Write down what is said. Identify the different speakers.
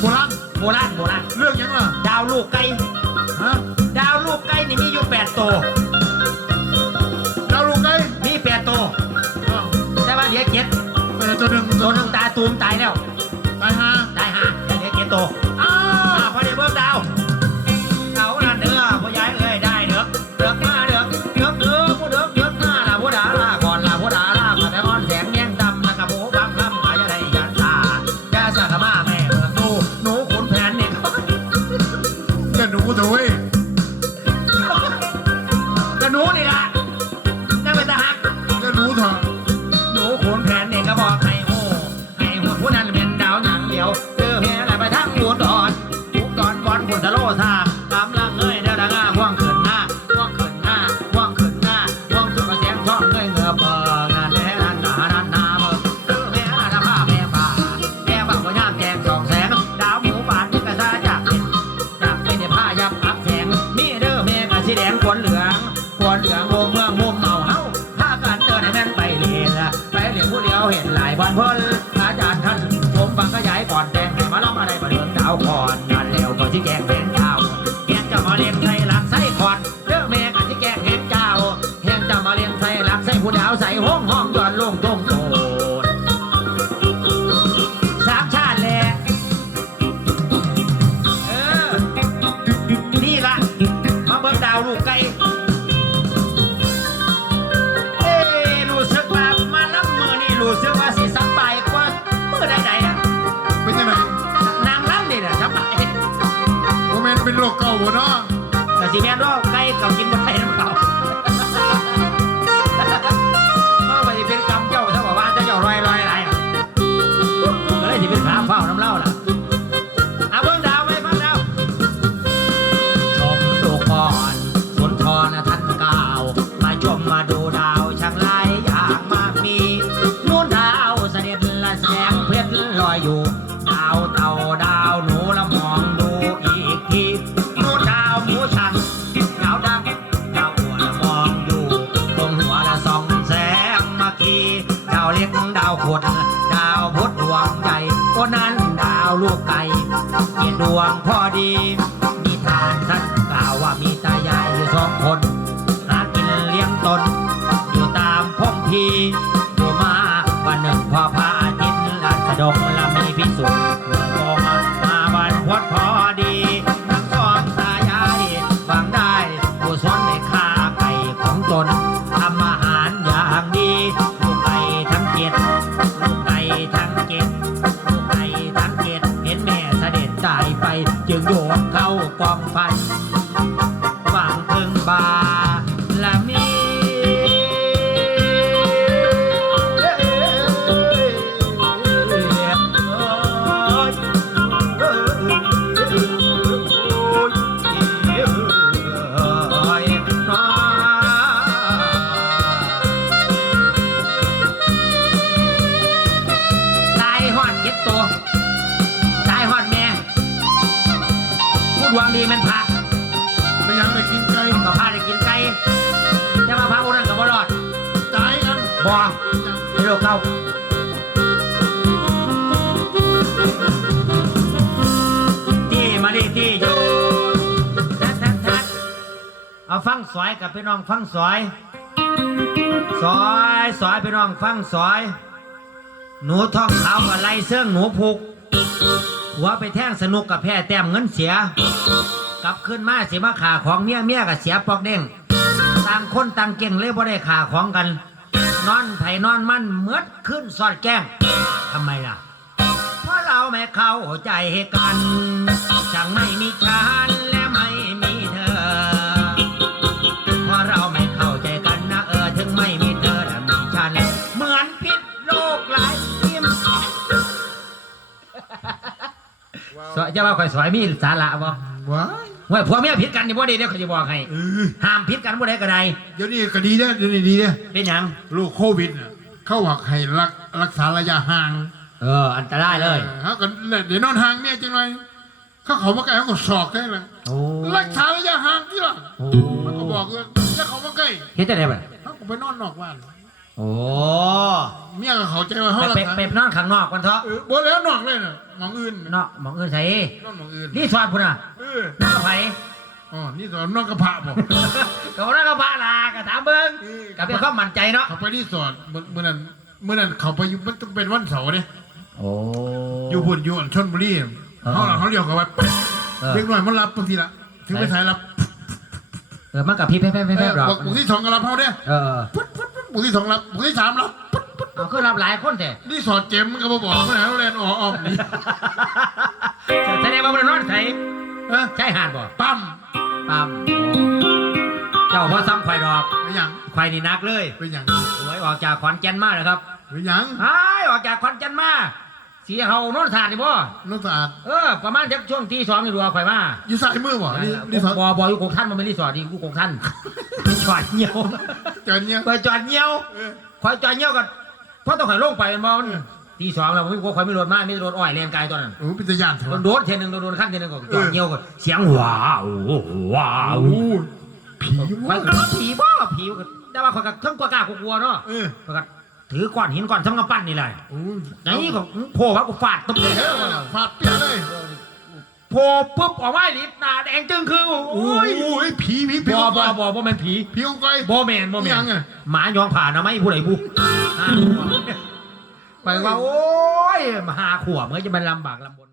Speaker 1: โบราณ
Speaker 2: โบราณโบราณ
Speaker 1: เรื่องหยังล่ะ
Speaker 2: ดาวลูกไก่
Speaker 1: ฮะ
Speaker 2: ดาวลูกไก่นี่มีอยู่แปดตัว
Speaker 1: ดาวลูกไง
Speaker 2: มีแปดตัว
Speaker 1: อ้าว
Speaker 2: แต่ว่าเหลือเจ็ด
Speaker 1: แต่ตัวหนึ่ง
Speaker 2: ตัวหนึ่งตาตูมตายแล้ว
Speaker 1: ตายฮา
Speaker 2: ตายห่าเหลือเจ็ดตัว
Speaker 1: อ้า
Speaker 2: อ่าว วเจอแม่อะไรไปทั้งหัวดอนทุกตอนบอลผลทะโลทากำลังเงยเด้ดังอะห่วงเขินหน้าห่วงเขินหน้าห่วงเขินหน้าห่วงจุดกระเสียงช่องเงยเงือบเบิกงานแน่นันหนานันนาเบิกเจอแม่อะไรผ้าแม่ป่าแม่บังก็ย่ามแจงสองแสงดาวหมูป่านที่กระซาจากเป็นจากไม่ได้ผ้ายับอับแสงมีเด้อแม่กระสีแดงขวนเหลืองขวนเหลืองโมเมืองมุมเมาเฮาถ้ากันเดินให้แม่นไปเรียนไปเรียนผู้เดียวเห็นหลายวันพิ่น ผู้ดาวใส่ห้องห้องย้อนลงตรงโตดสามชาติแหละเออ นี่ละมาเบิ่งดาวลูกไก่เอ้รู้สึกว่ามาลับมือนี่รู้สึกว่าสิสบายกว่ามือใดๆอะ
Speaker 1: เป็นยังไง
Speaker 2: นางล้ำนี่แหละสบาย
Speaker 1: โมเมนเป็นโรคเก่าบ่เนาะ
Speaker 2: แต่สิแม่นว่าไก่เขากินบ่ได้น้ำเขา ก็เลยสิเป็นขาเฝ้าน้ำเล่าล่ะเอาเบิ่งดาวไปฟังดาวชมดูก่อนสนทรท่านกล่าว มาชมมาดูดาวช่างหลายอย่างมากมีนู่นดาวเสด็จละแสงเพชรลอยอยู่ ดาวเต่าดาวหนูละมองดูอีกทีนู่นดาวหมูชังดาวดักดาวหัวละมองอยู่ตรงหัวละสองแสงมาคีดาวเล็กดาวขด เกียรติดวงพอดี เสด็จตายไปจึงโยนเข้ากองพัน
Speaker 1: กัน
Speaker 2: บ่ไม่โรคเก่าที่มาดีที่อยู่ทัดทัดทัดเอาฟังสอยกับพี่น้องฟังสอย สอยสอยพี่น้องฟังสอย หนูท่องขาวกับไล่เสื้องหนูผูกหัวไปแท่งสนุกกับแพ้แต้มเงินเสีย กลับขึ้นมาสิมาขาของเมียเมียกับเสียปอกเด้งต่างคนต่างเก่งเลยบ่ได้ขาของกัน นอนไผนอนมันเมือดขึ้นสอดแก้งทำไมล่ะ เพราะเราไม่เข้าใจกันจังไม่มีฉันและไม่มีเธอ เพราะเราไม่เข้าใจกันนะเออถึงไม่มีเธอและมีฉัน เหมือนพิษโลกหลายทิมสวยจะว่าข่อยสวยมีสาระบ่
Speaker 1: ว้าย
Speaker 2: ว่าผัวเมียผิดกันนี่บ่ดีเด้อเขาจะบอกให้
Speaker 1: เออ
Speaker 2: ห้ามผิดกันบ่ได้ก็ได้
Speaker 1: เดี๋ยวนี้ก็ดีเด้อเดี๋ยวนี้ดีเด้อ
Speaker 2: เป็นหยัง
Speaker 1: ลูกโควิดน่ะเขาว่าให้รักรักษาระยะห่าง
Speaker 2: เออ อันตรายเลย
Speaker 1: เขาก็เดี๋ยวนอนห่างเมียจังเลยเขาเขามาใกล้เขาก็สอกได้เลย
Speaker 2: โอ้
Speaker 1: รักษาระยะห่างที่ล่ะ
Speaker 2: โอ้
Speaker 1: เขาก็บอกเลยถ้าเขามาใกล้
Speaker 2: เฮ็ดจังได๋บัด
Speaker 1: เขาก็ไปนอนนอกบ้าน
Speaker 2: โอ้
Speaker 1: เมียก็เข้าใจว่าเขา
Speaker 2: ไป
Speaker 1: รัก
Speaker 2: ไป
Speaker 1: ษา
Speaker 2: ไปนอนข้างนอกกันเถอะ
Speaker 1: เออบ่แล้วนอกเลยน่ะหมองอื่น
Speaker 2: เนาะหมองอื่นใส่
Speaker 1: นอกหมองอื่น
Speaker 2: รีสอร์ทพุ่นน่ะ
Speaker 1: เออ
Speaker 2: น้องกระไผ
Speaker 1: อ๋อนี่สอนนอกกระพะบอก
Speaker 2: ก็นั่นก็พาลากระถามเบิ้ง
Speaker 1: เออ
Speaker 2: กับเป็นความมั่นใจเนาะ
Speaker 1: เขาไปที่สอนเมื่อนั้นเมื่อนั้นเขาไปอยู่มันต้องเป็นวันเสาร์เนี่ย
Speaker 2: โอ้
Speaker 1: อยู่พุ่นอยู่อันชนบุรี
Speaker 2: เออ
Speaker 1: เขาหลังเขาเรียกเขาไว้
Speaker 2: เออ
Speaker 1: เล็กหน่อยมันรับบางทีละถึงไปสายรับ
Speaker 2: เออมันกับพี่แพ้แพ้แพ้
Speaker 1: เอ
Speaker 2: แพ้
Speaker 1: อ
Speaker 2: หรอก
Speaker 1: บอกบุกที่สองก็รับเขาเนี่ย
Speaker 2: เออ
Speaker 1: ปุ๊บปุ๊บ ปุ๊บบุกที่สองรับบุกที่สามรับ
Speaker 2: เอาคือรับหลายคนแต่
Speaker 1: นี่สอนเจมมันก็มาบอกเขาไหนเขาเรียนอ๋อออมนี่
Speaker 2: แสดงว่ามันนอนใส่
Speaker 1: เออ
Speaker 2: ใช่หาดบ่
Speaker 1: ปั๊ม
Speaker 2: ปั๊มเจ้าพ่อซ้ำควายดอก
Speaker 1: เป็นหยัง
Speaker 2: ควายนี่นักเลย
Speaker 1: เป็นหยัง
Speaker 2: หวยออกจากขอนแก่นมาเลยครับ
Speaker 1: เป็นหยัง
Speaker 2: ไอ้ายออกจากขอนแก่นมาสีเฮาโนนสาดนี่บ่
Speaker 1: น้องสะอาด
Speaker 2: เออประมาณจักช่วงที่สองนี่รัวข่อยมา
Speaker 1: อยู่สายมือบ่นี่นี่สอน
Speaker 2: บอบออยู่กงท่านมันไม่รีสอร์ทนี่กูกงท่านมี จอดเหี่ยว
Speaker 1: เจอเนี่ย
Speaker 2: ไปจอดเหี่ยว
Speaker 1: เออ
Speaker 2: คอยจอดเหี่ยวกันเพราะต้องข่อยลงไปมันบ่มัน
Speaker 1: เออ
Speaker 2: ตีสองแล้วผมข่อยไม่รถมาไม่รถอ้อยเรียนไกลตอนนั้น
Speaker 1: โอ้เป็นตะยานเถ
Speaker 2: โด
Speaker 1: อะ
Speaker 2: นโดนเทยนหนึงโดนโดนขั้นเทยนหนึงก็จ
Speaker 1: เอ
Speaker 2: อ
Speaker 1: อ
Speaker 2: ดเหี่ยวก็เสียงว้าวว้าว
Speaker 1: โอ้ผี
Speaker 2: ไว้
Speaker 1: วะ
Speaker 2: ก็ผีบ่ผีก็แต่ว่าข่อยก็เทั้งกลัวกล้ากลัวๆเนาะ
Speaker 1: เออ
Speaker 2: ข่อยก็ถือก้อนหินก้อนทำกำปั้นนี่แหละ
Speaker 1: โอ้ย
Speaker 2: อย่างนี้ก็โผล่ว่ากูฟาดตุ๊บเลย
Speaker 1: เอ
Speaker 2: เด้อ
Speaker 1: อฟาดเปี้ยเลย
Speaker 2: โผล่ปุ๊บออกมาลิดหน้าแดงจึงคือ
Speaker 1: โอ้
Speaker 2: โอ้ย
Speaker 1: ยผีผีผี
Speaker 2: บ่
Speaker 1: ของ
Speaker 2: บ่
Speaker 1: ก้อย
Speaker 2: บ่บ่แม่นผี
Speaker 1: ผีของก้อย
Speaker 2: บ่แม่นบ่แม่
Speaker 1: ยั
Speaker 2: น
Speaker 1: งอะ
Speaker 2: หมายองผ่านนะไม่ผู้ใดบุไปว่าโอ้ยมาหาขวบมันจะมันลำบากลำบน